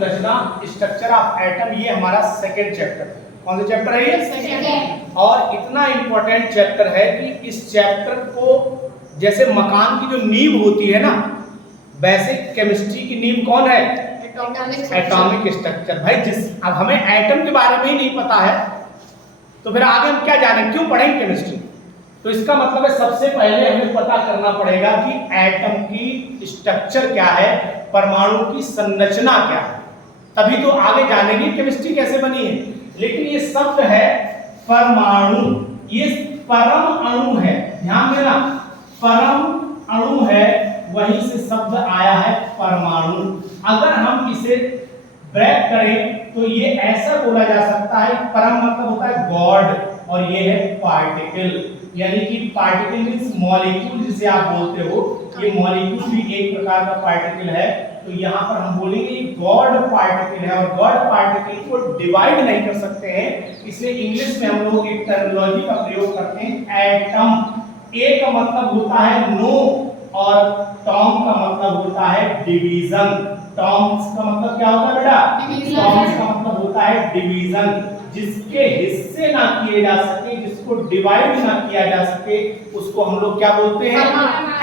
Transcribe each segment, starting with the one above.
संरचना structure of atom, ये हमारा सेकंड चैप्टर। कौन सा चैप्टर है ये? सेकंड। और इतना इंपॉर्टेंट चैप्टर है कि इस चैप्टर को जैसे मकान की जो नींव होती है ना, वैसे केमिस्ट्री की नींव कौन है? Atomic structure. भाई अब हमें एटम के बारे में ही नहीं पता है तो फिर आगे हम क्या जानें, क्यों पढ़ेंगे केमिस्ट्री? तो इसका मतलब है सबसे पहले हमें पता करना पड़ेगा कि एटम की स्ट्रक्चर क्या है, परमाणु की संरचना क्या है, तभी तो आगे जानेंगे केमिस्ट्री कैसे बनी है। लेकिन ये शब्द है परमाणु, ये परम अणु है, ध्यान देना, परम अणु है, वहीं से शब्द आया है परमाणु। अगर हम इसे ब्रेक करें तो ये ऐसा बोला जा सकता है, परम मतलब होता है गॉड और ये है पार्टिकल, यानी कि पार्टिकल मींस मॉलिक्यूल जिसे आप बोलते हो, ये मॉलिक्यूल भी एक प्रकार का पार्टिकल है। तो यहाँ पर हम बोलेंगे ये गॉड पार्टिकल है, और गॉड पार्टिकल को डिवाइड नहीं कर सकते हैं, इसलिए इंग्लिश में हम लोग एक टर्मिनोलॉजी का प्रयोग करते हैं एटम। ए का मतलब होता है नो और टॉम का मतलब होता है डिवीजन। टॉम्स का मतलब क्या होता है बेटा? डिवीजन। टॉम्स का मतलब होता है डिवीजन, जिसके हिस्से ना किए जा सके, जिसको डिवाइड ना किया जा सके, उसको हम लोग क्या बोलते हैं?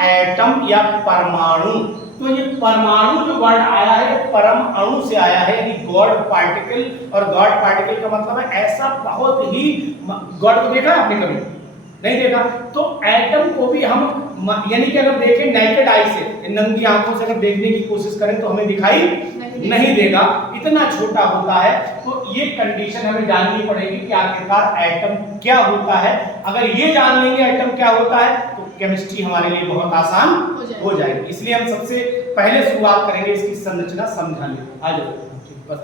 एटम या परमाणु। तो ये परमाणु जो वर्ड आया है परम अणु से आया है, यानी गॉड पार्टिकल। और गॉड पार्टिकल का मतलब है ऐसा बहुत ही, गॉड को देखा आपने कभी? नहीं देखा। तो एटम को भी हम यानी कि अगर देखें नेकेड आई से, नंगी आंखों से अगर देखने की कोशिश करें तो हमें दिखाई नहीं देगा, इतना छोटा होता है। तो ये कंडीशन हमें जाननी पड़ेगी कि आखिरकार एटम क्या होता है। अगर ये जान लेंगे एटम क्या होता है तो केमिस्ट्री हमारे लिए बहुत आसान हो जाएगी। इसलिए हम सबसे पहले शुरुआत करेंगे इसकी संरचना समझाने। आ जाओ बस।